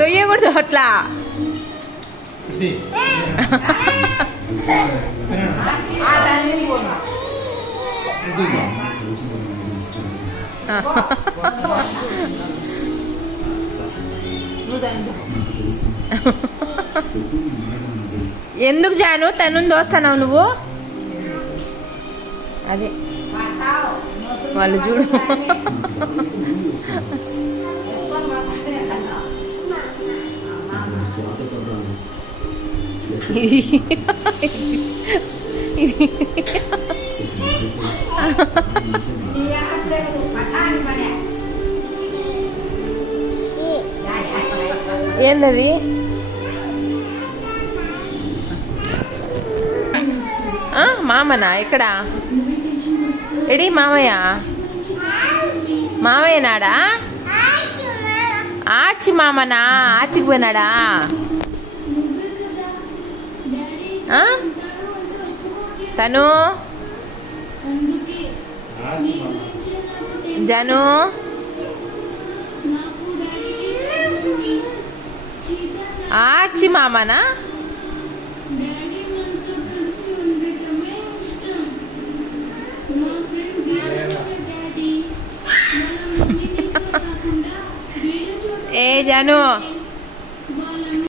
తొయ్యకూడదు అట్లా. ఎందుకు జాను తను దోస్తున్నావు నువ్వు? అదే వాళ్ళు చూడు. ఏందది? మామనా? ఇక్కడ ఎడి మామయ్య? మామయ్య నాడా? ఆచి మామనా? ఆచికి పోయినాడా? తను జను ఆచి మామనా? ఏ జను